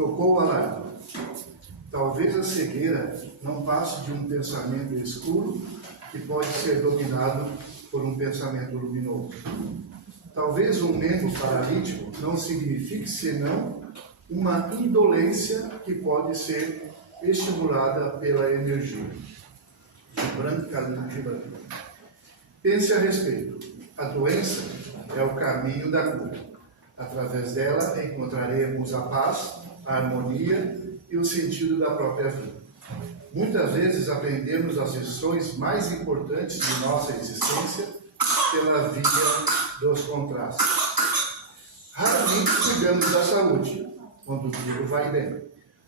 tocou o alarme. Talvez a cegueira não passe de um pensamento escuro que pode ser dominado por um pensamento luminoso. Talvez um membro paralítico não signifique senão uma indolência que pode ser estimulada pela energia. Pense a respeito. A doença é o caminho da cura. Através dela encontraremos a paz, a harmonia e o sentido da própria vida. Muitas vezes aprendemos as lições mais importantes de nossa existência pela via dos contrastes. Raramente cuidamos da saúde, quando tudo vai bem.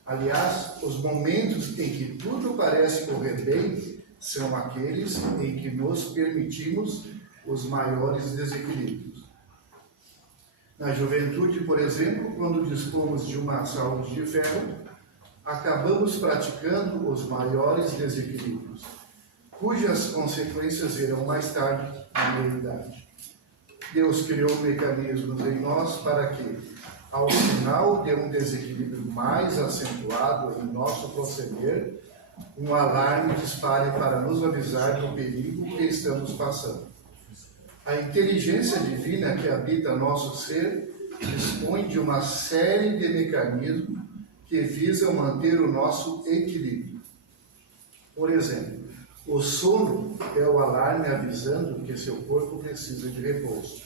Aliás, os momentos em que tudo parece correr bem são aqueles em que nos permitimos os maiores desequilíbrios. Na juventude, por exemplo, quando dispomos de uma saúde de ferro, acabamos praticando os maiores desequilíbrios, cujas consequências virão mais tarde, na meia-idade. Deus criou mecanismos em nós para que, ao final de um desequilíbrio mais acentuado em nosso proceder, um alarme dispare para nos avisar do perigo que estamos passando. A inteligência divina que habita nosso ser dispõe de uma série de mecanismos que visam manter o nosso equilíbrio. Por exemplo, o sono é o alarme avisando que seu corpo precisa de repouso.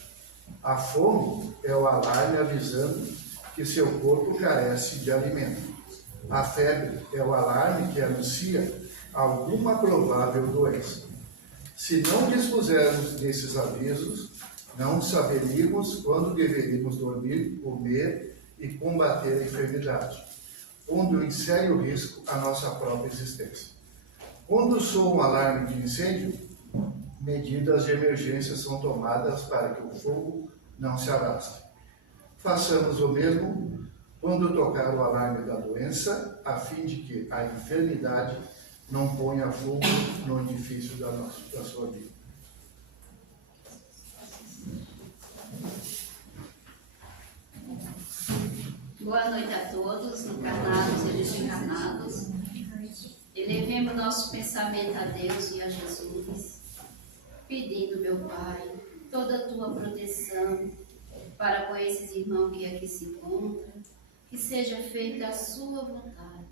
A fome é o alarme avisando que seu corpo carece de alimento. A febre é o alarme que anuncia alguma provável doença. Se não dispusermos desses avisos, não saberíamos quando deveríamos dormir, comer e combater a enfermidade, pondo em sério risco a nossa própria existência. Quando soa um alarme de incêndio, medidas de emergência são tomadas para que o fogo não se alastre. Façamos o mesmo quando tocar o alarme da doença, a fim de que a enfermidade não ponha fogo no edifício da sua vida. Boa noite a todos, encarnados e desencarnados. Elevemos nosso pensamento a Deus e a Jesus, pedindo, meu Pai, toda a tua proteção para com esses irmãos que aqui se encontram, que seja feita a sua vontade.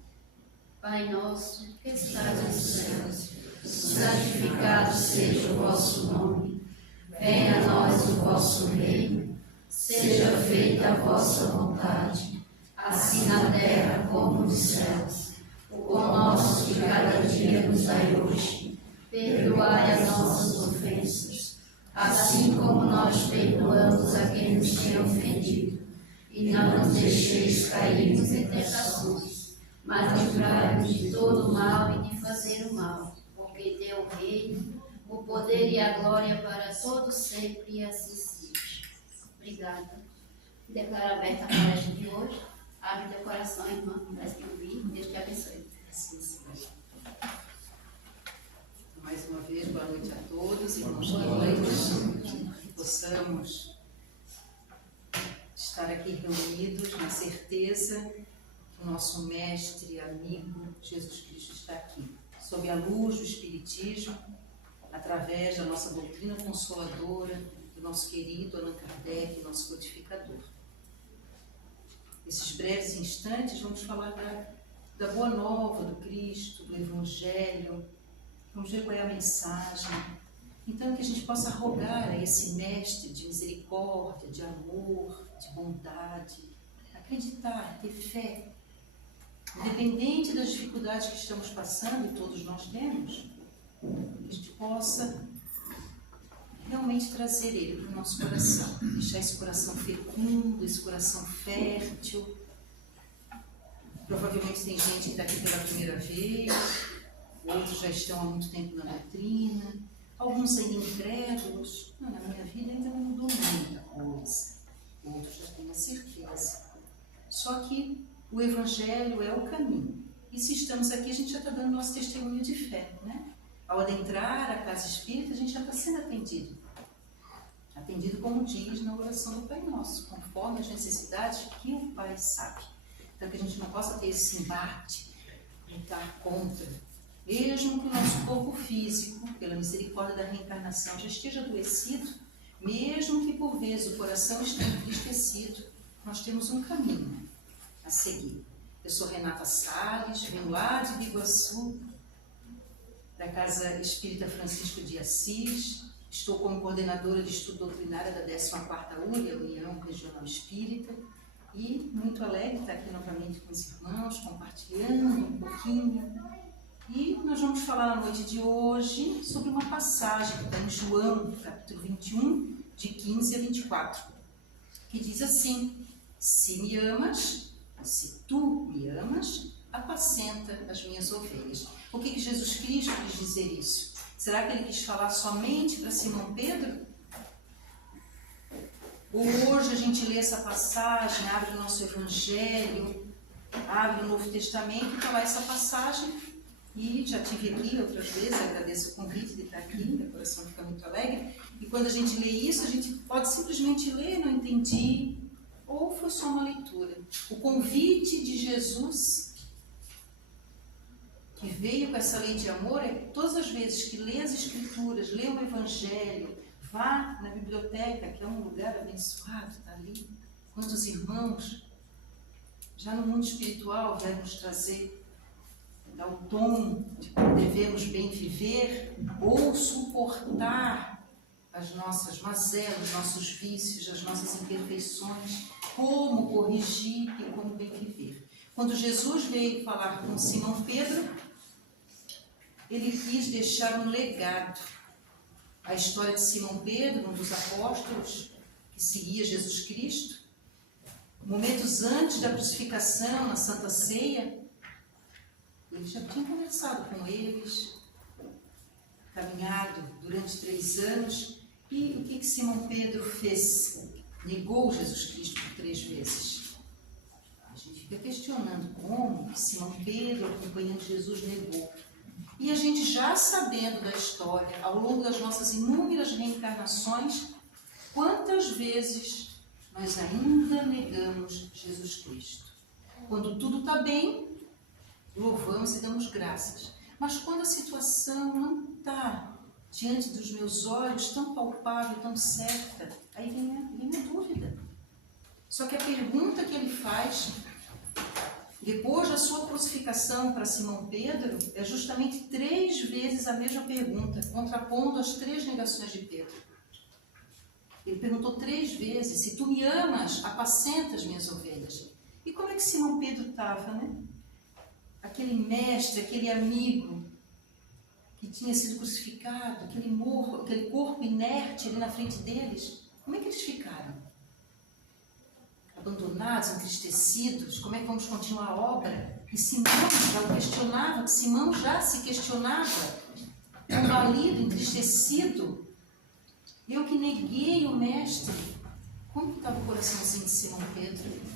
Pai nosso, que estás nos céus, santificado seja o vosso nome. Venha a nós o vosso reino. Seja feita a vossa vontade, assim na terra como nos céus. O pão nosso de cada dia nos dai hoje. Perdoai as nossas ofensas, assim como nós perdoamos a quem nos tem ofendido. E não nos deixeis cairmos em tentações, mas livrai-nos de todo o mal e de fazer o mal, porque teu o reino, o poder e a glória para todos sempre, e assim seja. Obrigada. Declaro aberta a palestra de hoje. Abre teu coração, irmã, para que ouvir. Deus te abençoe. Mais uma vez, boa noite a todos, irmãos queridos. Que possamos estar aqui reunidos na certeza que o nosso mestre e amigo Jesus Cristo está aqui, sob a luz do Espiritismo, através da nossa doutrina consoladora, do nosso querido Allan Kardec, nosso codificador. Nesses breves instantes vamos falar da boa nova do Cristo, do Evangelho. Vamos ver qual é a mensagem. Então, que a gente possa rogar a esse mestre de misericórdia, de amor, de bondade, acreditar, ter fé, independente das dificuldades que estamos passando, e todos nós temos, que a gente possa realmente trazer ele para o nosso coração, deixar esse coração fecundo, esse coração fértil. Provavelmente tem gente que está aqui pela primeira vez, outros já estão há muito tempo na doutrina, alguns ainda incrédulos. Não, na minha vida ainda não mudou muita coisa, outros já têm a certeza. Só que o Evangelho é o caminho, e se estamos aqui a gente já está dando nosso testemunho de fé, né? Ao adentrar a casa espírita, a gente já está sendo atendido. Atendido como diz na oração do Pai Nosso, conforme as necessidades que o Pai sabe. para que a gente não possa ter esse embate, lutar contra. Mesmo que o nosso corpo físico, pela misericórdia da reencarnação, já esteja adoecido, mesmo que por vezes o coração esteja entristecido, nós temos um caminho a seguir. Eu sou Renata Salles, venho lá de Biguaçu, da Casa Espírita Francisco de Assis. Estou como coordenadora de estudo doutrinário da 14ª URI, União Regional Espírita, e muito alegre estar aqui novamente com os irmãos, compartilhando um pouquinho. E nós vamos falar na noite de hoje sobre uma passagem que está em João, capítulo 21, de 15 a 24, que diz assim: se me amas, se tu me amas, apacenta as minhas ovelhas. O que Jesus Cristo quis dizer isso? Será que ele quis falar somente para Simão Pedro? Hoje a gente lê essa passagem, abre o nosso Evangelho, abre o Novo Testamento e está lá essa passagem. E já estive aqui outras vezes, agradeço o convite de estar aqui, meu coração fica muito alegre. E quando a gente lê isso, a gente pode simplesmente ler, não entendi, ou foi só uma leitura. O convite de Jesus, que veio com essa lei de amor, é que todas as vezes que lê as Escrituras, lê o Evangelho, vá na biblioteca, que é um lugar abençoado, está ali. Quantos irmãos, já no mundo espiritual, vai nos trazer, dar o tom de como devemos bem viver ou suportar as nossas mazelas, os nossos vícios, as nossas imperfeições, como corrigir e como bem viver. Quando Jesus veio falar com Simão Pedro, ele quis deixar um legado. A história de Simão Pedro, um dos apóstolos que seguia Jesus Cristo, momentos antes da crucificação, na Santa Ceia, ele já tinha conversado com eles, caminhado durante 3 anos. E o que Simão Pedro fez? Negou Jesus Cristo por 3 vezes. A gente fica questionando como Simão Pedro, acompanhando Jesus, negou. E a gente já sabendo da história, ao longo das nossas inúmeras reencarnações, quantas vezes nós ainda negamos Jesus Cristo. Quando tudo está bem, louvamos e damos graças. Mas quando a situação não está diante dos meus olhos, tão palpável, tão certa, aí vem a dúvida. Só que a pergunta que ele faz, depois da sua crucificação para Simão Pedro, é justamente 3 vezes a mesma pergunta, contrapondo as 3 negações de Pedro. Ele perguntou 3 vezes: se tu me amas, apacenta as minhas ovelhas. E como é que Simão Pedro estava, né? Aquele mestre, aquele amigo que tinha sido crucificado, aquele corpo inerte ali na frente deles, como é que eles ficaram? Abandonados, entristecidos, como é que vamos continuar a obra? E Simão já o questionava, Simão já se questionava, combalido, entristecido. Eu que neguei o mestre, como que estava o coraçãozinho de Simão Pedro?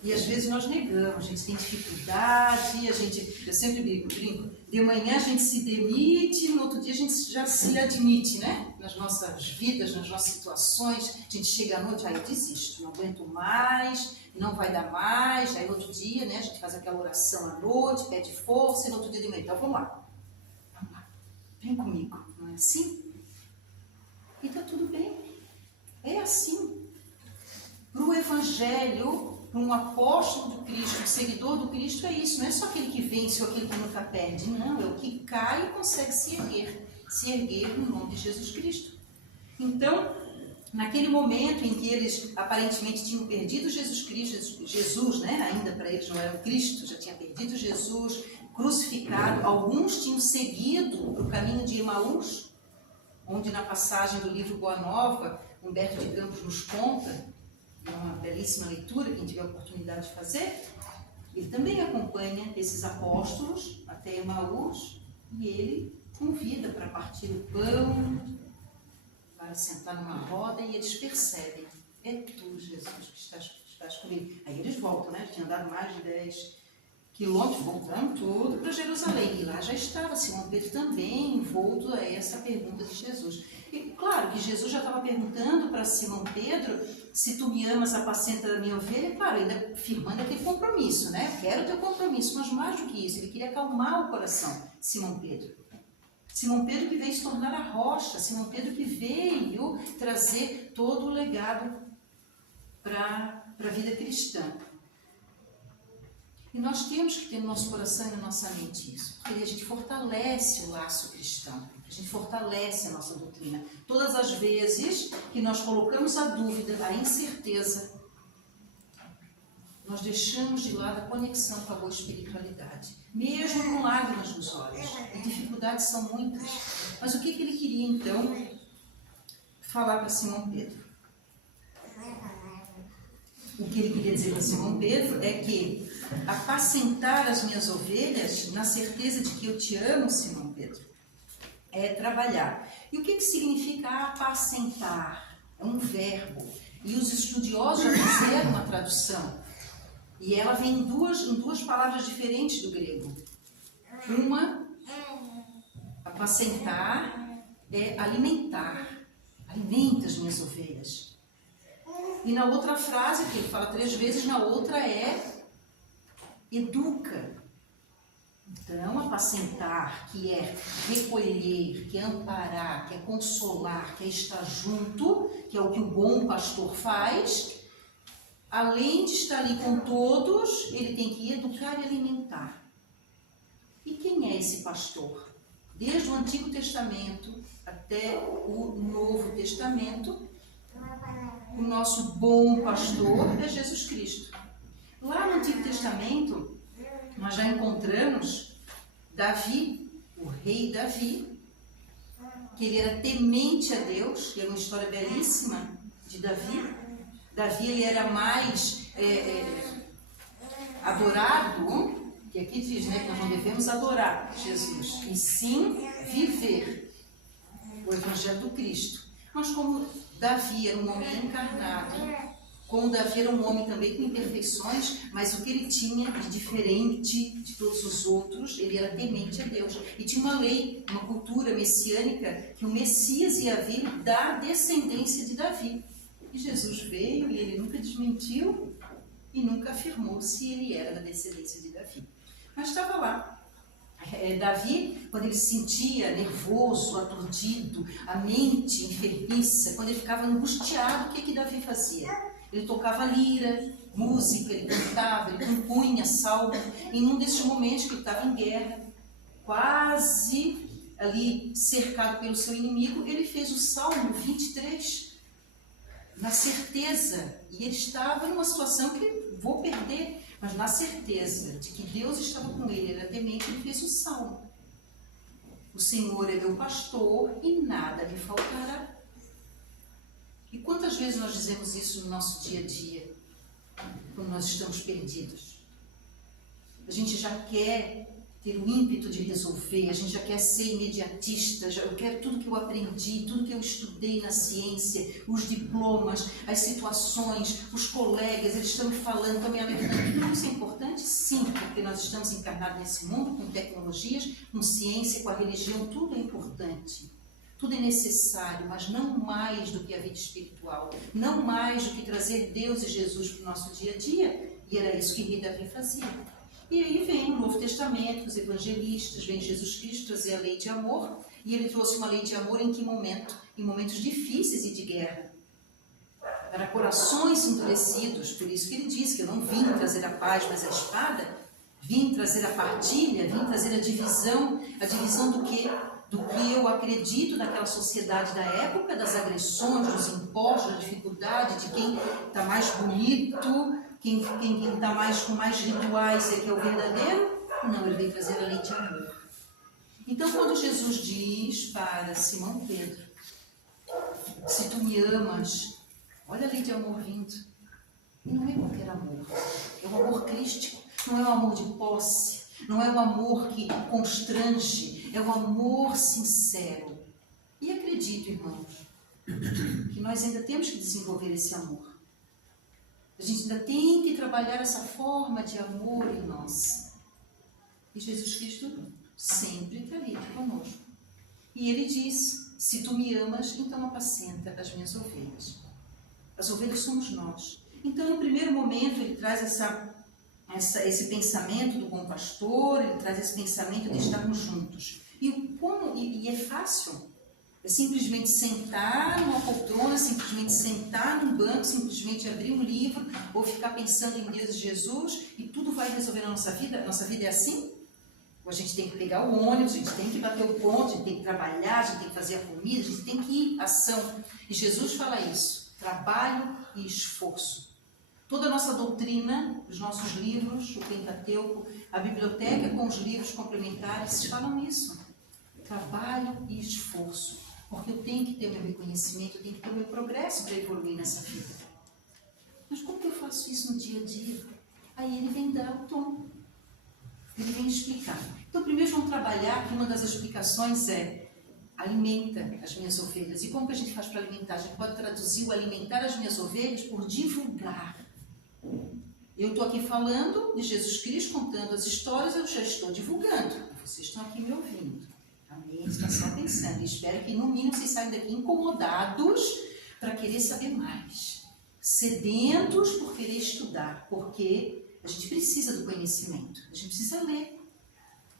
E às vezes nós negamos, a gente tem dificuldade, eu sempre brinco, de manhã a gente se demite, no outro dia a gente já se admite, né? Nas nossas vidas, nas nossas situações, a gente chega à noite, eu desisto, não aguento mais, não vai dar mais, aí no outro dia, né, a gente faz aquela oração à noite, pede força, e no outro dia de manhã, então vamos lá, vem comigo, não é assim? E está tudo bem, é assim. Para o Evangelho, para um apóstolo do Cristo, um seguidor do Cristo, é isso, não é só aquele que vence ou aquele que nunca perde, não, é o que cai e consegue se erguer no nome de Jesus Cristo. Então, naquele momento em que eles aparentemente tinham perdido Jesus Cristo, Jesus, né, ainda para eles não era o Cristo, já tinha perdido Jesus, crucificado, alguns tinham seguido o caminho de Emaús, onde na passagem do livro Boa Nova, Humberto de Campos nos conta, é uma belíssima leitura, quem tiver a oportunidade de fazer, ele também acompanha esses apóstolos até Emaús e ele convida para partir o pão, para sentar numa roda e eles percebem, é tu, Jesus, que estás comigo. Aí eles voltam, né? Tinham andado mais de 10 quilômetros, voltando tudo para Jerusalém. E lá já estava Simão Pedro também envolto a essa pergunta de Jesus. E claro que Jesus já estava perguntando para Simão Pedro, se tu me amas, apacenta da minha ovelha, claro, ainda firmando aquele compromisso, né? Quero teu compromisso, mas mais do que isso, ele queria acalmar o coração de Simão Pedro. Simão Pedro que veio se tornar a rocha, Simão Pedro que veio trazer todo o legado para a vida cristã. E nós temos que ter no nosso coração e na nossa mente isso, porque a gente fortalece o laço cristão, a gente fortalece a nossa doutrina. Todas as vezes que nós colocamos a dúvida, a incerteza, nós deixamos de lado a conexão com a boa espiritualidade, mesmo com lágrimas nos olhos. As dificuldades são muitas. Mas o que ele queria, então, falar para Simão Pedro? O que ele queria dizer para Simão Pedro é que apacentar as minhas ovelhas, na certeza de que eu te amo, Simão Pedro, é trabalhar. E o que significa apacentar? É um verbo. E os estudiosos já fizeram uma tradução. E ela vem em duas palavras diferentes do grego. Uma, apacentar, é alimentar. Alimenta as minhas ovelhas. E na outra frase, que ele fala 3 vezes, na outra é educa. Então, apacentar, que é recolher, que é amparar, que é consolar, que é estar junto, que é o que o bom pastor faz. Além de estar ali com todos, ele tem que educar e alimentar. E quem é esse pastor? Desde o Antigo Testamento até o Novo Testamento, o nosso bom pastor é Jesus Cristo. Lá no Antigo Testamento, nós já encontramos Davi, o rei Davi, que ele era temente a Deus, que é uma história belíssima de Davi. Davi ele era mais adorado, que aqui diz, né, que nós não devemos adorar Jesus, e sim viver o Evangelho do Cristo. Mas como Davi era um homem encarnado, como Davi era um homem também com imperfeições, mas o que ele tinha de diferente de todos os outros, ele era temente a Deus. E tinha uma lei, uma cultura messiânica, que o Messias ia vir da descendência de Davi. E Jesus veio e ele nunca desmentiu e nunca afirmou se ele era da descendência de Davi. Mas estava lá. Davi, quando ele se sentia nervoso, aturdido, a mente enfermiça, quando ele ficava angustiado, o que Davi fazia? Ele tocava lira, música, ele cantava, ele compunha salmo. Em um desses momentos que ele estava em guerra, quase ali cercado pelo seu inimigo, ele fez o Salmo 23, na certeza, e ele estava numa situação que vou perder, mas na certeza de que Deus estava com ele, ele era temente, ele fez o Salmo. O Senhor é meu pastor e nada me faltará. E quantas vezes nós dizemos isso no nosso dia a dia, quando nós estamos perdidos? A gente já quer ter o ímpeto de resolver, a gente já quer ser imediatista, eu quero tudo que eu aprendi, tudo que eu estudei na ciência, os diplomas, as situações, os colegas, eles estão me falando, estão me alertando. Tudo isso é importante? Sim, porque nós estamos encarnados nesse mundo com tecnologias, com ciência, com a religião, tudo é importante. Tudo é necessário, mas não mais do que a vida espiritual, não mais do que trazer Deus e Jesus para o nosso dia a dia. E era isso que Rei Davi fazia. E aí vem o Novo Testamento, os evangelistas, vem Jesus Cristo trazer a lei de amor. E ele trouxe uma lei de amor em que momento? Em momentos difíceis e de guerra. Para corações endurecidos, por isso que ele diz que eu não vim trazer a paz, mas a espada. Vim trazer a partilha, vim trazer a divisão do quê? Do que eu acredito naquela sociedade da época, das agressões, dos impostos, da dificuldade, de quem está mais bonito, quem está com mais rituais é que é o verdadeiro. Não, ele veio trazer a lei de amor. Então, quando Jesus diz para Simão Pedro, se tu me amas, olha a lei de amor vindo. E não é qualquer amor, é o amor crístico, não é o amor de posse, não é o amor que constrange, é um amor sincero. E acredito, irmãos, que nós ainda temos que desenvolver esse amor. A gente ainda tem que trabalhar essa forma de amor em nós. E Jesus Cristo sempre está ali conosco. E ele diz, Se tu me amas, então apacenta as minhas ovelhas. As ovelhas somos nós. Então, no primeiro momento, ele traz esse pensamento do bom pastor, ele traz esse pensamento de estarmos juntos. E é fácil. É simplesmente sentar numa poltrona, simplesmente sentar num banco, simplesmente abrir um livro ou ficar pensando em Deus e Jesus e tudo vai resolver na nossa vida. A nossa vida é assim? Ou a gente tem que pegar o ônibus, a gente tem que bater o ponto, a gente tem que trabalhar, a gente tem que fazer a comida, a gente tem que ir, ação. E Jesus fala isso, trabalho e esforço. Toda a nossa doutrina, os nossos livros, o Pentateuco, a biblioteca com os livros complementares, falam isso. Trabalho e esforço. Porque eu tenho que ter o meu reconhecimento, eu tenho que ter o meu progresso para evoluir nessa vida. Mas como que eu faço isso no dia a dia? Aí ele vem dar o tom. Ele vem explicar. Então, primeiro vamos trabalhar que uma das explicações é alimenta as minhas ovelhas. E como que a gente faz para alimentar? A gente pode traduzir o alimentar as minhas ovelhas por divulgar. Eu estou aqui falando de Jesus Cristo, contando as histórias, eu já estou divulgando. Vocês estão aqui me ouvindo. Amém? Está só pensando. Espero que, no mínimo, vocês saiam daqui incomodados para querer saber mais. Sedentos por querer estudar. Porque a gente precisa do conhecimento. A gente precisa ler.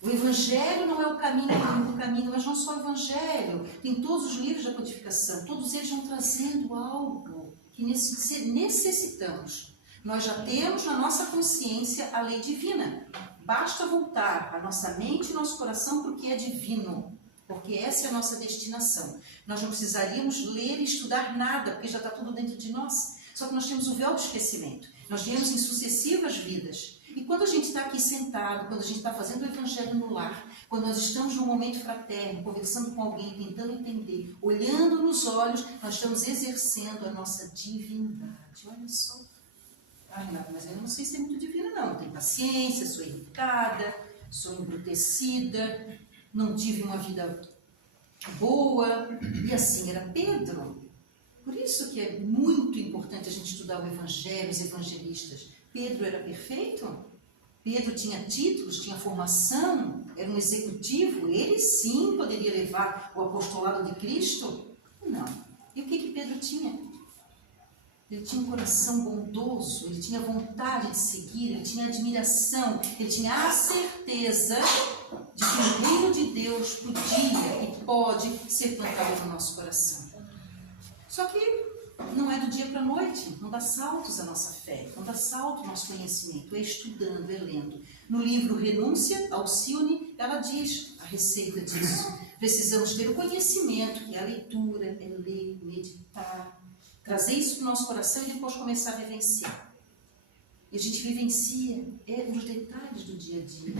O Evangelho não é o caminho, mas não só o Evangelho. Tem todos os livros da codificação. Todos eles vão trazendo algo que necessitamos. Nós já temos na nossa consciência a lei divina. Basta voltar a nossa mente e nosso coração para o que é divino, porque essa é a nossa destinação. Nós não precisaríamos ler e estudar nada, porque já está tudo dentro de nós. Só que nós temos o véu do esquecimento. Nós viemos em sucessivas vidas. E quando a gente está aqui sentado, quando a gente está fazendo o Evangelho no lar, quando nós estamos num momento fraterno, conversando com alguém, tentando entender, olhando nos olhos, nós estamos exercendo a nossa divindade. Olha só. Ah, Renata, mas eu não sei ser muito divina, não. Tenho paciência, sou irritada, sou embrutecida, não tive uma vida boa. E assim era Pedro. Por isso que é muito importante a gente estudar o Evangelho, os evangelistas. Pedro era perfeito? Pedro tinha títulos, tinha formação, era um executivo. Ele sim poderia levar o apostolado de Cristo? Não. E o que Pedro tinha? Ele tinha um coração bondoso, ele tinha vontade de seguir, ele tinha admiração, ele tinha a certeza de que o reino de Deus podia e pode ser plantado no nosso coração. Só que não é do dia para a noite, não dá saltos a nossa fé, não dá salto o nosso conhecimento, é estudando, é lendo. No livro Renúncia, Alcione, ela diz a receita disso. Precisamos ter o conhecimento, que é a leitura, é ler, meditar, trazer isso para o nosso coração e depois começar a vivenciar. E a gente vivencia nos detalhes do dia a dia.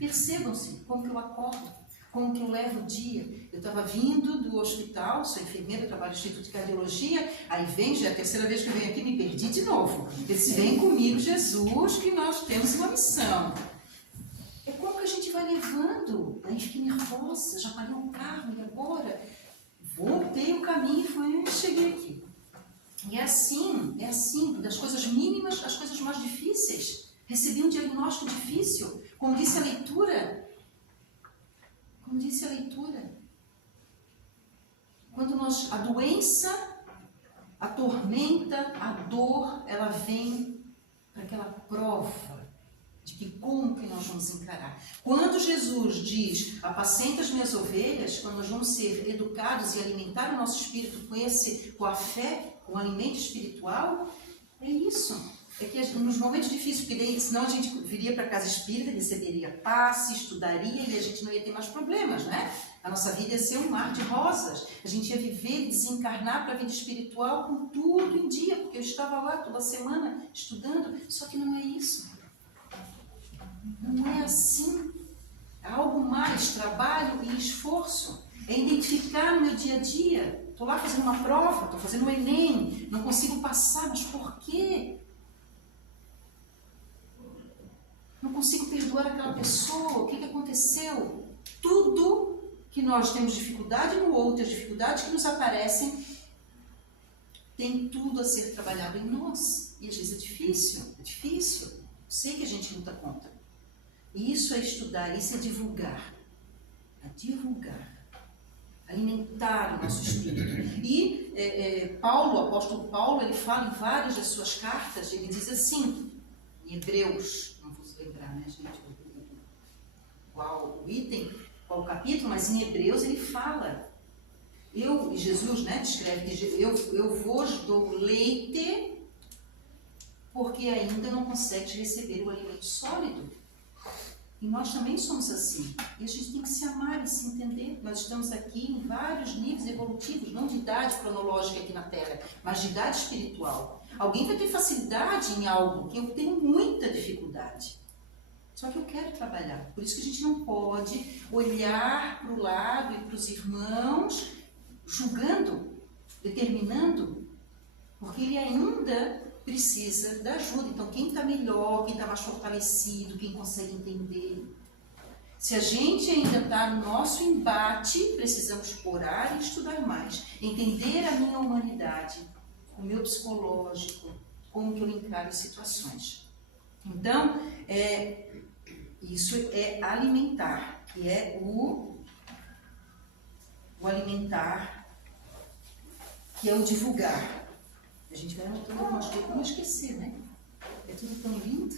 Percebam-se como que eu acordo, como que eu levo o dia. Eu estava vindo do hospital, sou enfermeira, trabalho no Instituto de Cardiologia, aí vem, já é a terceira vez que eu venho aqui, me perdi de novo. Eles vem comigo, Jesus, que nós temos uma missão. É como que a gente vai levando. Aí fiquei nervosa, já parei um carro, e agora? Voltei o caminho e cheguei aqui. E é assim, das coisas mínimas às coisas mais difíceis. Recebi um diagnóstico difícil, como disse a leitura. Quando a doença, a tormenta, a dor, ela vem para aquela prova de que como que nós vamos encarar. Quando Jesus diz, apacenta as minhas ovelhas, quando nós vamos ser educados e alimentar o nosso espírito com a fé, com o alimento espiritual, é isso. É que nos momentos difíceis, porque daí, senão a gente viria para a casa espírita, receberia passe, estudaria e a gente não ia ter mais problemas, né? A nossa vida ia ser um mar de rosas. A gente ia viver, desencarnar para a vida espiritual com tudo em dia, porque eu estava lá toda semana estudando, só que não é isso. Não é assim. É algo mais, trabalho e esforço. É identificar no meu dia a dia. Estou lá fazendo uma prova, estou fazendo um Enem, não consigo passar, mas por quê? Não consigo perdoar aquela pessoa, o que aconteceu? Tudo que nós temos dificuldade no outro, as dificuldades que nos aparecem, tem tudo a ser trabalhado em nós. E às vezes é difícil. Sei que a gente luta contra. E isso é estudar, isso é divulgar. alimentar o nosso espírito. E Paulo, o apóstolo Paulo, ele fala em várias das suas cartas, ele diz assim, em Hebreus, não vou lembrar, né, gente, qual o item, qual o capítulo, mas em Hebreus ele fala, Jesus, né, descreve que eu vos dou leite, porque ainda não consegues receber o alimento sólido. E nós também somos assim. E a gente tem que se amar e se entender. Nós estamos aqui em vários níveis evolutivos, não de idade cronológica aqui na Terra, mas de idade espiritual. Alguém vai ter facilidade em algo que eu tenho muita dificuldade. Só que eu quero trabalhar. Por isso que a gente não pode olhar para o lado e para os irmãos, julgando, determinando, porque ele ainda precisa da ajuda. Então, quem está melhor, quem está mais fortalecido, quem consegue entender. Se a gente ainda está no nosso embate, precisamos orar e estudar mais. Entender a minha humanidade, o meu psicológico, como que eu encaro as situações. Então, isso é alimentar, que é o alimentar, que é o divulgar. A gente vai anotando algumas coisas para não esquecer, né? É tudo tão lindo.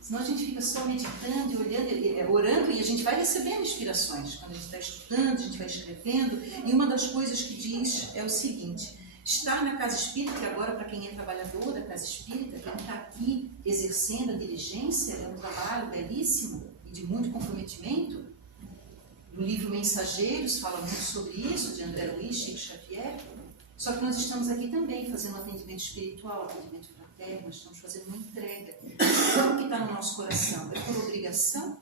Senão a gente fica só meditando e olhando, orando, e a gente vai recebendo inspirações. Quando a gente está estudando, a gente vai escrevendo. E uma das coisas que diz é o seguinte: estar na casa espírita, que agora para quem é trabalhador da casa espírita, quem está aqui exercendo a diligência, é um trabalho belíssimo e de muito comprometimento. No livro Mensageiros fala muito sobre isso, de André Luiz, Chico Xavier. Só que nós estamos aqui também fazendo um atendimento espiritual, atendimento fraterno, nós estamos fazendo uma entrega. Então, o que está no nosso coração? É por obrigação?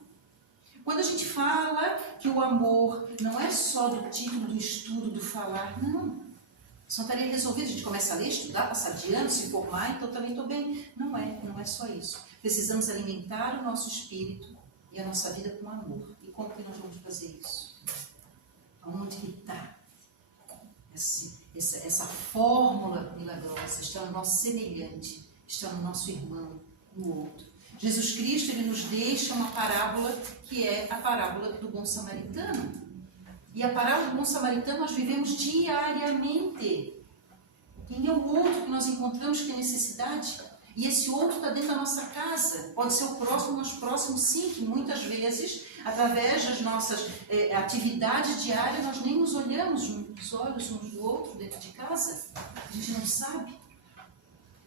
Quando a gente fala que o amor não é só do título, do estudo, do falar, não. Só estaria resolvido, a gente começa a ler, estudar, passar de ano, se formar, então também estou bem. Não é só isso. Precisamos alimentar o nosso espírito e a nossa vida com amor. E como que nós vamos fazer isso? Aonde que está essa fórmula milagrosa? Está no nosso semelhante, está no nosso irmão, no outro. Jesus Cristo, ele nos deixa uma parábola que é a parábola do bom samaritano. E a parábola do bom samaritano nós vivemos diariamente. Quem é o outro que nós encontramos que tem necessidade? E esse outro está dentro da nossa casa. Pode ser o próximo, nós próximos, sim, que muitas vezes, através das nossas atividades diárias, nós nem nos olhamos nos olhos uns do outro dentro de casa. A gente não sabe.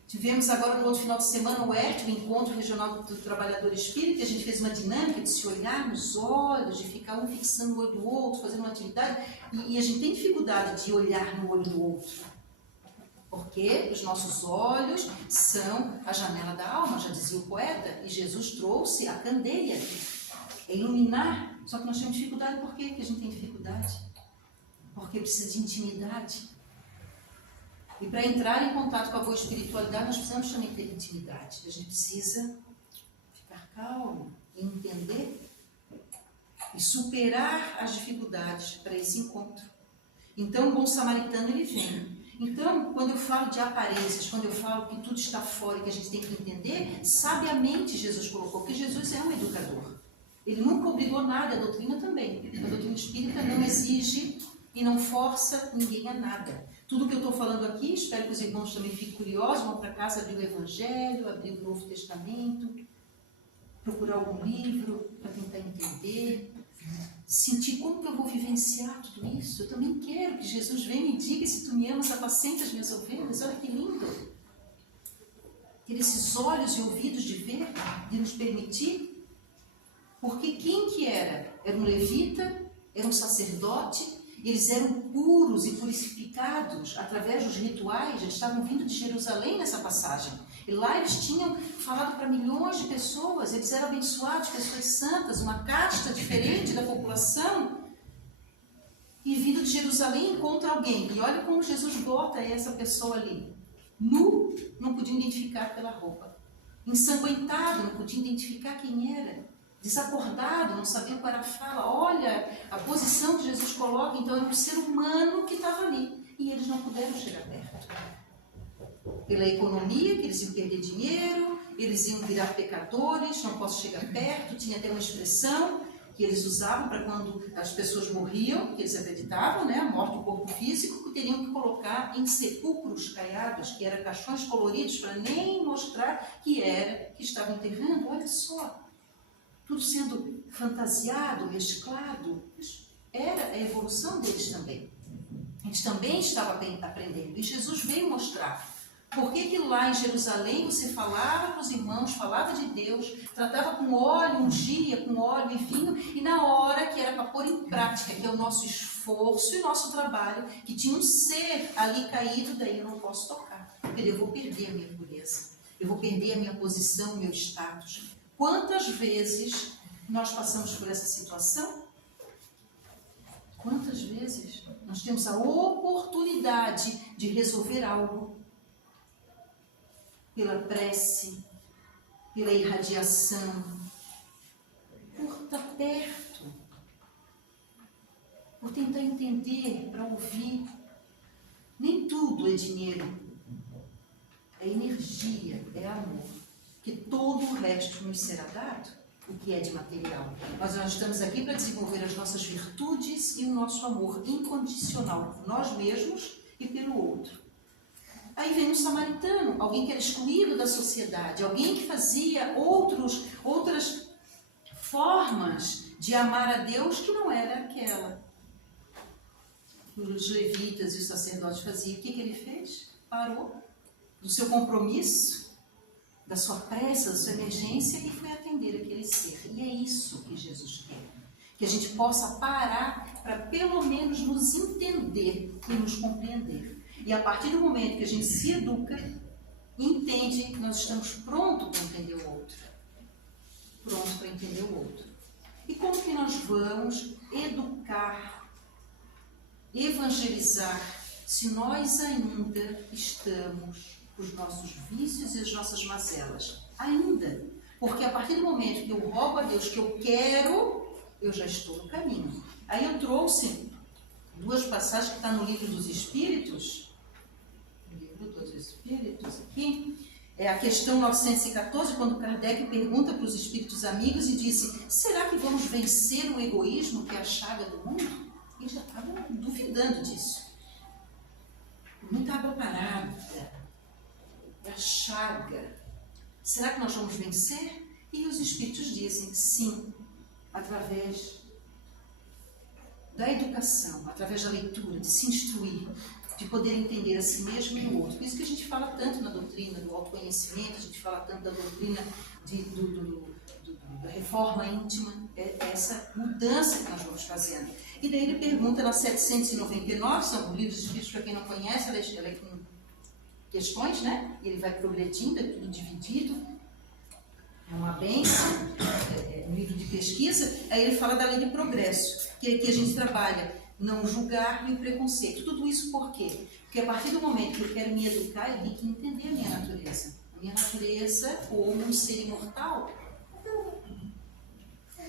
Tivemos agora no outro final de semana o ERT, o Encontro Regional do Trabalhador Espírita, e a gente fez uma dinâmica de se olhar nos olhos, de ficar um fixando o olho do outro, fazendo uma atividade, e a gente tem dificuldade de olhar no olho do outro. Porque os nossos olhos são a janela da alma, já dizia o poeta, e Jesus trouxe a candeia, é iluminar. Só que nós temos dificuldade. Por quê que a gente tem dificuldade? Porque precisa de intimidade. E para entrar em contato com a boa espiritualidade, nós precisamos também ter intimidade. A gente precisa ficar calmo e entender e superar as dificuldades para esse encontro. Então, o bom samaritano, ele vem. Então, quando eu falo de aparências, quando eu falo que tudo está fora e que a gente tem que entender, sabiamente Jesus colocou, que Jesus é um educador. Ele nunca obrigou nada, a doutrina também. A doutrina espírita não exige e não força ninguém a nada. Tudo que eu estou falando aqui, espero que os irmãos também fiquem curiosos, vão para casa abrir o Evangelho, abrir o Novo Testamento, procurar algum livro para tentar entender, sentir como que eu vou vivenciar tudo isso. Eu também quero que Jesus venha e diga: se tu me amas, apacenta as minhas ovelhas. Olha que lindo! Ter esses olhos e ouvidos de ver, de nos permitir. Porque quem que era? Era um levita? Era um sacerdote? Eles eram puros e purificados através dos rituais. Eles estavam vindo de Jerusalém nessa passagem. E lá eles tinham falado para milhões de pessoas. Eles eram abençoados, pessoas santas, uma casta diferente da população. E vindo de Jerusalém encontra alguém. E olha como Jesus bota essa pessoa ali. Nu, não podia identificar pela roupa. Ensanguentado, não podia identificar quem era. Desacordado, não sabia qual era a fala. Olha a posição que Jesus coloca. Então era um ser humano que estava ali. E eles não puderam chegar perto. Pela economia, que eles iam perder dinheiro, eles iam virar pecadores, não posso chegar perto. Tinha até uma expressão que eles usavam para quando as pessoas morriam, que eles acreditavam, né, a morte do corpo físico, que teriam que colocar em sepulcros caiados, que eram caixões coloridos, para nem mostrar que estavam enterrando. Olha só, tudo sendo fantasiado, mesclado. Era a evolução deles também. Eles também estavam aprendendo. E Jesus veio mostrar por que lá em Jerusalém você falava com os irmãos, falava de Deus, tratava com óleo, ungia com óleo e vinho, e na hora que era para pôr em prática, que é o nosso esforço e nosso trabalho, que tinha um ser ali caído, daí eu não posso tocar, porque eu vou perder a minha pureza, eu vou perder a minha posição, o meu status. Quantas vezes nós passamos por essa situação? Quantas vezes nós temos a oportunidade de resolver algo pela prece, pela irradiação, por estar perto, por tentar entender, para ouvir. Nem tudo é dinheiro, é energia, é amor, que todo o resto nos será dado, o que é de material. Mas nós estamos aqui para desenvolver as nossas virtudes e o nosso amor incondicional por nós mesmos e pelo outro. Aí vem um samaritano, alguém que era excluído da sociedade, alguém que fazia outras formas de amar a Deus que não era aquela que os levitas e os sacerdotes faziam. O que ele fez? Parou do seu compromisso, da sua pressa, da sua emergência e foi atender aquele ser. E é isso que Jesus quer. Que a gente possa parar para pelo menos nos entender e nos compreender. E a partir do momento que a gente se educa, entende que nós estamos prontos para entender o outro. Prontos para entender o outro. E como que nós vamos educar, evangelizar, se nós ainda estamos com os nossos vícios e as nossas mazelas? Ainda. Porque a partir do momento que eu roubo a Deus, que eu quero, eu já estou no caminho. Aí eu trouxe duas passagens que estão no Livro dos Espíritos. Aqui, é a questão 914, quando Kardec pergunta para os espíritos amigos e disse: será que vamos vencer o egoísmo, que é a chaga do mundo? Eles já estavam duvidando disso. Muita água parada, é a chaga. Será que nós vamos vencer? E os espíritos dizem: sim, através da educação, através da leitura, de se instruir, de poder entender a si mesmo e o outro. Por isso que a gente fala tanto na doutrina do autoconhecimento, a gente fala tanto da doutrina da reforma íntima, essa mudança que nós vamos fazendo. E daí ele pergunta na 799, são livros espíritos, para quem não conhece, ela é com questões, né? E ele vai progredindo, é tudo dividido. É uma bênção, é um livro de pesquisa. Aí ele fala da lei de progresso, que aqui a gente trabalha não julgar e o preconceito. Tudo isso por quê? Porque a partir do momento que eu quero me educar, eu tenho que entender a minha natureza. A minha natureza como um ser imortal.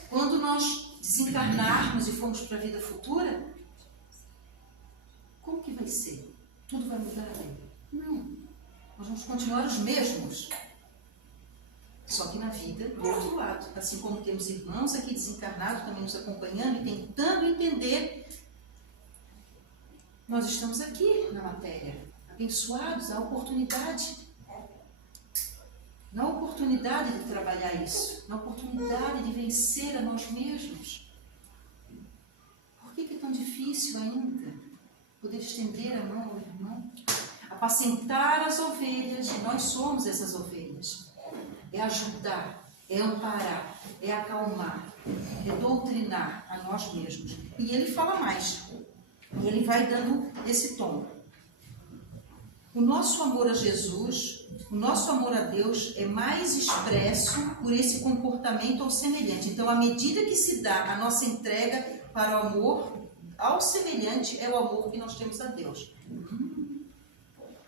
Quando nós desencarnarmos e formos para a vida futura, como que vai ser? Tudo vai mudar? Não. Nós vamos continuar os mesmos. Só que na vida do outro lado. Assim como temos irmãos aqui desencarnados também nos acompanhando e tentando entender, nós estamos aqui na matéria, abençoados, na oportunidade de trabalhar isso, na oportunidade de vencer a nós mesmos. Por que é tão difícil ainda poder estender a mão ao irmão? Apacentar as ovelhas, e nós somos essas ovelhas. É ajudar, é amparar, é acalmar, é doutrinar a nós mesmos. E ele fala mais. E ele vai dando esse tom. O nosso amor a Jesus, o nosso amor a Deus é mais expresso por esse comportamento ao semelhante. Então, à medida que se dá a nossa entrega para o amor ao semelhante, é o amor que nós temos a Deus.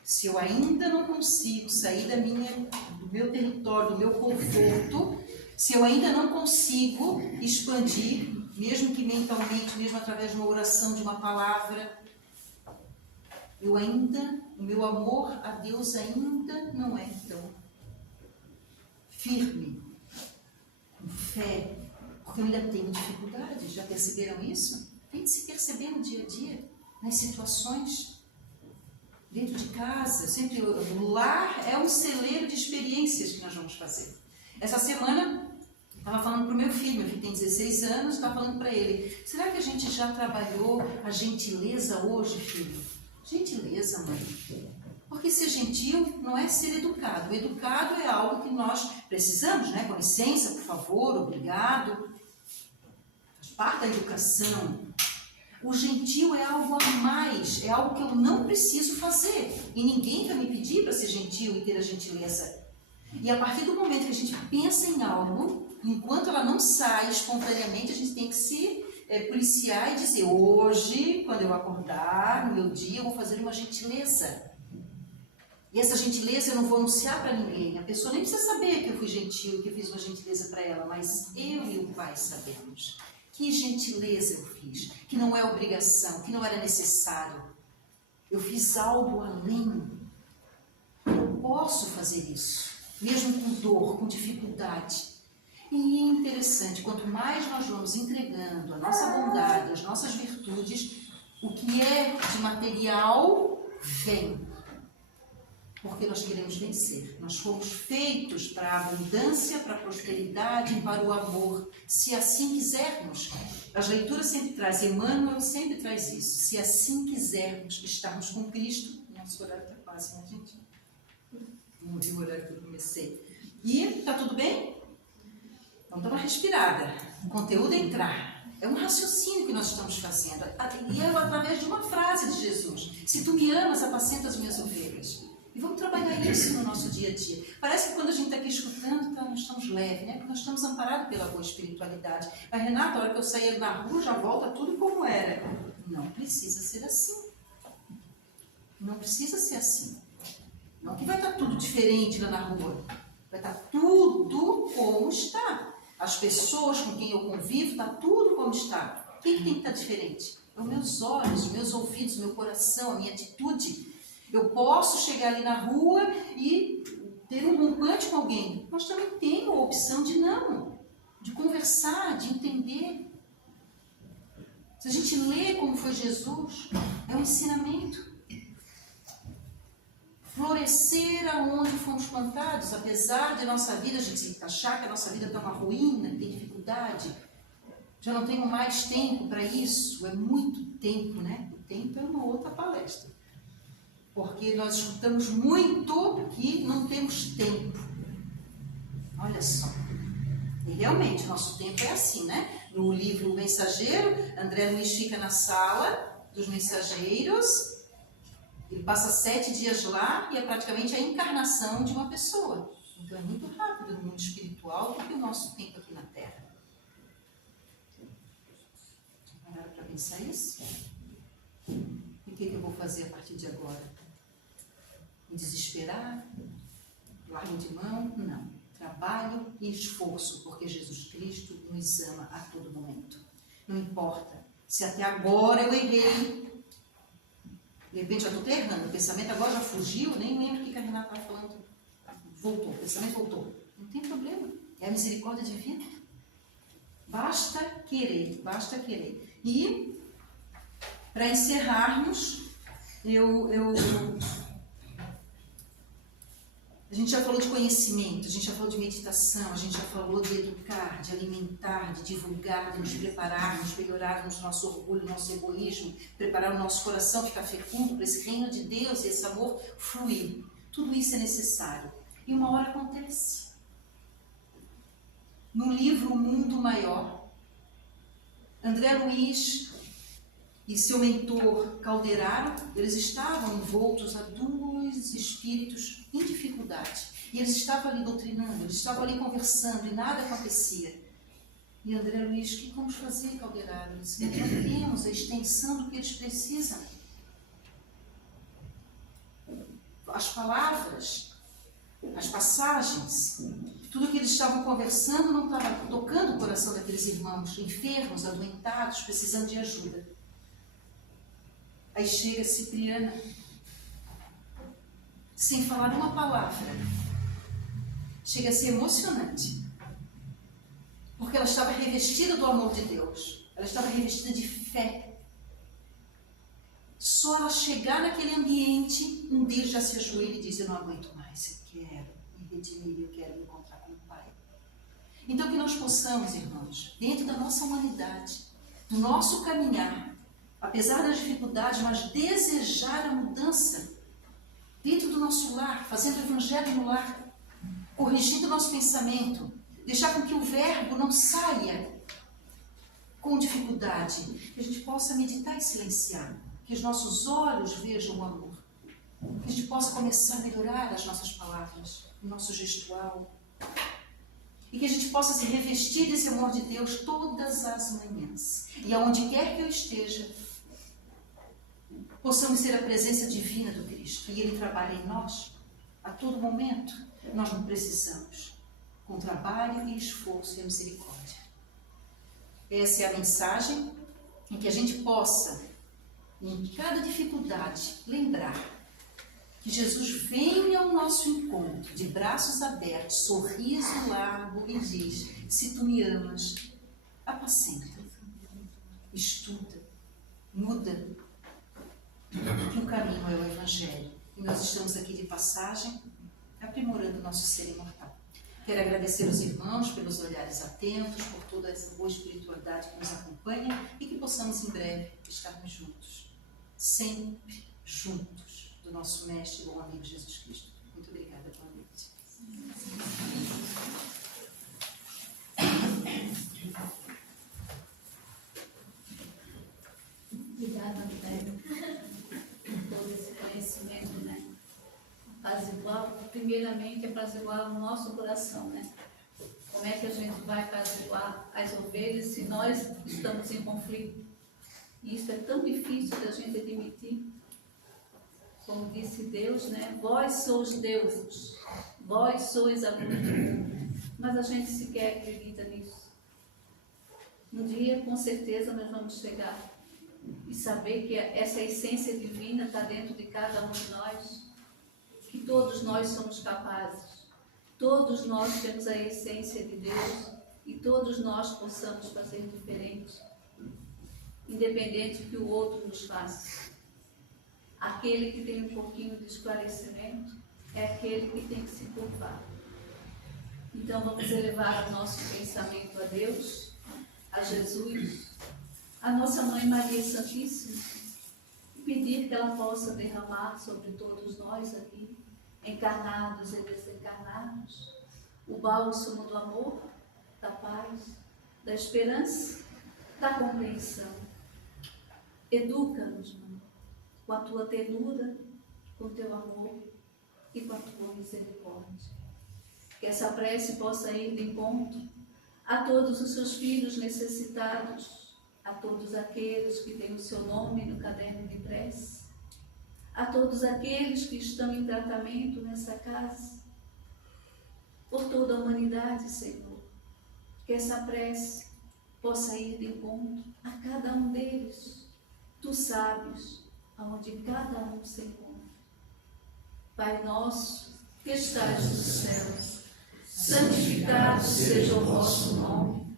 Se eu ainda não consigo sair do meu território, do meu conforto, se eu ainda não consigo expandir, mesmo que mentalmente, mesmo através de uma oração, de uma palavra, o meu amor a Deus ainda não é tão firme, com fé, Porque eu ainda tenho dificuldades, já perceberam isso? Tem de se perceber no dia a dia, nas situações, dentro de casa. Sempre o lar é um celeiro de experiências que nós vamos fazer. Essa semana, estava falando para o meu filho tem 16 anos, estava falando para ele, será que a gente já trabalhou a gentileza hoje, filho? Gentileza, mãe. Porque ser gentil não é ser educado. O educado é algo que nós precisamos, né? Com licença, por favor, obrigado. Faz parte da educação. O gentil é algo a mais, é algo que eu não preciso fazer. E ninguém vai me pedir para ser gentil e ter a gentileza. E a partir do momento que a gente pensa em algo, enquanto ela não sai espontaneamente, a gente tem que se policiar e dizer, hoje, quando eu acordar, no meu dia, eu vou fazer uma gentileza. E essa gentileza eu não vou anunciar para ninguém. A pessoa nem precisa saber que eu fui gentil, que eu fiz uma gentileza para ela, mas eu e o Pai sabemos. Que gentileza eu fiz, que não é obrigação, que não era necessário. Eu fiz algo além. Eu posso fazer isso, mesmo com dor, com dificuldade. E é interessante, quanto mais nós vamos entregando a nossa bondade, as nossas virtudes, o que é de material vem. Porque nós queremos vencer. Nós fomos feitos para a abundância, para a prosperidade, para o amor, se assim quisermos. As leituras sempre trazem, Emmanuel sempre traz isso. Se assim quisermos estarmos com Cristo, nosso horário está quase, né, gente? Não vi o horário que eu comecei. E está tudo bem? Então dá uma respirada. O conteúdo é entrar. É um raciocínio que nós estamos fazendo. E é através de uma frase de Jesus. Se tu me amas, apacenta as minhas ovelhas. E vamos trabalhar isso no nosso dia a dia. Parece que quando a gente está aqui escutando, nós estamos leves, né? Porque nós estamos amparados pela boa espiritualidade. Mas, Renata, a hora que eu saía na rua, já volta tudo como era. Não precisa ser assim. Não precisa ser assim. Não que vai estar tudo diferente lá na rua. Vai estar tudo como está. As pessoas com quem eu convivo, está tudo como está. O que tem que estar diferente? Os meus olhos, os meus ouvidos, o meu coração, a minha atitude. Eu posso chegar ali na rua e ter um rompante com alguém, mas também tenho a opção de não, de conversar, de entender. Se a gente lê como foi Jesus, é um ensinamento. Florescer aonde fomos plantados, apesar de nossa vida, a gente achar que a nossa vida está uma ruína, tem dificuldade, já não tenho mais tempo para isso, é muito tempo, né? O tempo é uma outra palestra. Porque nós escutamos muito que não temos tempo. Olha só. E realmente, nosso tempo é assim, né? No livro O Mensageiro, André Luiz fica na sala dos mensageiros. Ele passa 7 dias lá e é praticamente a encarnação de uma pessoa. Então é muito rápido no mundo espiritual do que o nosso tempo aqui na Terra. Pararam para pensar isso? E o que eu vou fazer a partir de agora? Me desesperar? Largo de mão? Não. Trabalho e esforço, porque Jesus Cristo nos ama a todo momento. Não importa se até agora eu errei. De repente já estou até errando. O pensamento agora já fugiu, nem lembro o que a Renata estava falando. Voltou, o pensamento voltou. Não tem problema. É a misericórdia divina. Basta querer, basta querer. E, para encerrarmos, a gente já falou de conhecimento, a gente já falou de meditação, a gente já falou de educar, de alimentar, de divulgar, de nos prepararmos, melhorarmos nosso orgulho, nosso egoísmo, preparar o nosso coração, ficar fecundo para esse reino de Deus e esse amor fluir. Tudo isso é necessário. E uma hora acontece. No livro O Mundo Maior, André Luiz e seu mentor Calderaro, eles estavam envoltos a 2 espíritos em dificuldade. E eles estavam ali doutrinando, eles estavam ali conversando e nada acontecia. E André Luiz, o que vamos fazer, Calderaro? Eles disseram, não temos a extensão do que eles precisam. As palavras, as passagens, tudo que eles estavam conversando não estava tocando o coração daqueles irmãos enfermos, adoentados, precisando de ajuda. Aí chega Cipriana, sem falar uma palavra. Chega a ser emocionante. Porque ela estava revestida do amor de Deus. Ela estava revestida de fé. Só ela chegar naquele ambiente, um deles já se ajoelha e diz: eu não aguento mais, eu quero me redimir, eu quero me encontrar com o Pai. Então que nós possamos, irmãos, dentro da nossa humanidade, do nosso caminhar, apesar das dificuldades, mas desejar a mudança dentro do nosso lar, fazendo o evangelho no lar, corrigindo o nosso pensamento, deixar com que o verbo não saia com dificuldade, que a gente possa meditar e silenciar, que os nossos olhos vejam o amor, que a gente possa começar a melhorar as nossas palavras, o nosso gestual, e que a gente possa se revestir desse amor de Deus todas as manhãs. E aonde quer que eu esteja, possamos ser a presença divina do Cristo. E Ele trabalha em nós a todo momento. Nós não precisamos, com trabalho e esforço e misericórdia. Essa é a mensagem em que a gente possa, em cada dificuldade, lembrar que Jesus vem ao nosso encontro, de braços abertos, sorriso largo, e diz: se tu me amas, apacenta, estuda, muda, que o caminho é o Evangelho. E nós estamos aqui de passagem, aprimorando o nosso ser imortal. Quero agradecer aos irmãos pelos olhares atentos, por toda essa boa espiritualidade que nos acompanha, e que possamos em breve estarmos juntos, sempre juntos, do nosso mestre e bom amigo Jesus Cristo. Muito obrigada, boa noite. Obrigada, André, por todo esse conhecimento, né? Apaziguar, primeiramente, apaziguar o nosso coração, né? Como é que a gente vai apaziguar as ovelhas se nós estamos em conflito? E isso é tão difícil da gente admitir. Como disse Deus, né? Vós sois deuses, vós sois a luz do mundo. Mas a gente sequer acredita nisso. Um dia, com certeza, nós vamos chegar e saber que essa essência divina está dentro de cada um de nós, que todos nós somos capazes, todos nós temos a essência de Deus e todos nós possamos fazer diferente, independente do que o outro nos faça. Aquele que tem um pouquinho de esclarecimento é aquele que tem que se curvar. Então vamos elevar o nosso pensamento a Deus, a Jesus, a nossa Mãe Maria Santíssima, e pedir que ela possa derramar sobre todos nós aqui, encarnados e desencarnados, o bálsamo do amor, da paz, da esperança, da compreensão. Educa-nos, Mãe, com a tua ternura, com o teu amor e com a tua misericórdia. Que essa prece possa ir de encontro a todos os seus filhos necessitados, a todos aqueles que têm o seu nome no caderno de prece, a todos aqueles que estão em tratamento nessa casa, por toda a humanidade, Senhor. Que essa prece possa ir de encontro a cada um deles. Tu sabes aonde cada um se encontra. Pai nosso, que estais nos céus, santificado seja o vosso nome.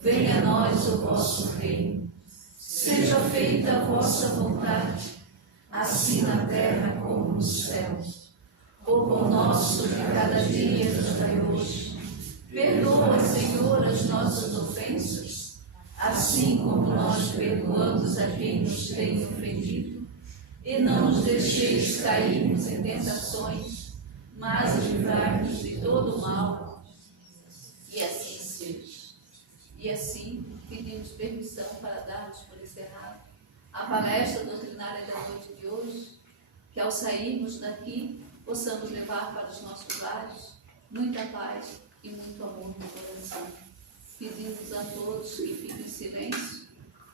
Venha a nós o vosso reino. Seja feita a vossa vontade, assim na terra como nos céus. O pão nosso de cada dia nos dai hoje. Perdoa, Senhor, as nossas ofensas, assim como nós perdoamos a quem nos tem ofendido. E não nos deixeis cairmos em tentações, mas livrai-nos de todo o mal. E assim seja. E assim pedimos permissão para darmos por encerrado a palestra doutrinária da noite de hoje, que ao sairmos daqui possamos levar para os nossos lares muita paz e muito amor no coração. Pedimos a todos que fiquem em silêncio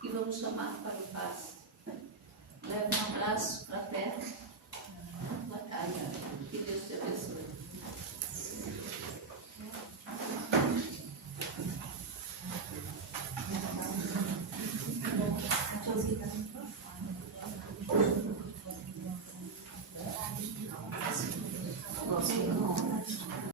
e vamos chamar para o passe.